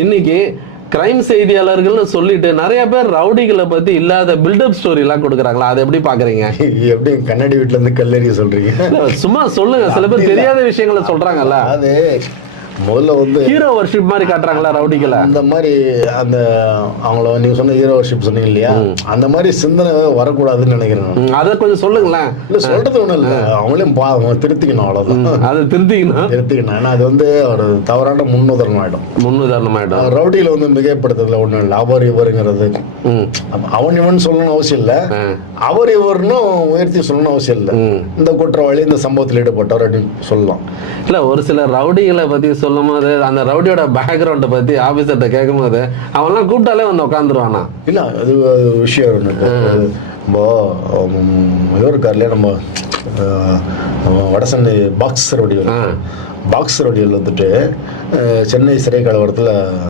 இன்னைக்கு கிரைம் செய்தியாளர்கள்னு சொல்லிட்டு நிறைய பேர் ரவுடிகளை பத்தி இல்லாத பில்டப் ஸ்டோரி எல்லாம் கொடுக்குறாங்களா? அதை எப்படி பாக்குறீங்க? எப்படி கண்ணாடி வீட்டுல இருந்து கல்லெறிய சொல்றீங்க? சும்மா சொல்லுங்க. சில பேர் தெரியாத விஷயங்களை சொல்றாங்கல்ல. அது முதல்ல வந்து ஹீரோ வர்ஷிப் மாதிரி காட்டுறாங்களா ரவுடிகளை? அந்த மாதிரி அந்த அவங்கள நீங்க சொன்ன ஹீரோ வர்ஷிப் சொன்னீங்க இல்லையா? அந்த மாதிரி சிந்தனை வரக்கூடாதுன்னு நினைக்கிறேன் அதை கொஞ்சம் சொல்லுங்களேன். இல்ல சொல்றது ஒண்ணும் இல்ல. அவங்களையும் பா திருத்திக்கணும் அவ்வளவுதான். அதை திருத்திக்கணும். திருத்திக்கணும். ஏன்னா அது வந்து ஒரு தவறான முன்னுதாரணம் ஆயிடும். முன்னுதாரணமாயிடும் ரவுடியில வந்து மிகைப்படுத்துறதுல ஒண்ணும் இல்லை. அவர் இவருங்கிறது. அவன் இவன் சொல்லணும்னு அவசியம் இல்ல. அவர் இவர்னு உயர்த்தி சொல்லணும்னு அவசியம் இல்ல. இந்த குற்றவாளி இந்த சம்பவத்தில் ஈடுபட்டவர் அப்படின்னு சொல்லலாம். இல்ல ஒரு சில ரவுடிகளை பத்தி சொல்லும் போது அந்த ரவுடியோட பேக்ரவுண்டை பத்தி ஆபீசர்கிட்ட கேட்கும் போது அவன்லாம் கூப்பிட்டாலே வந்து உட்காந்துருவானா இல்ல அது விஷயம் இப்போ நம்ம இவர் இருக்கார் இல்லையா நம்ம வடசென்னை பாக்ஸ் ரவுடி ஆ. பாக்ஸ் ரவுடியில் வந்துட்டு சென்னை சிறை கலவரத்தில்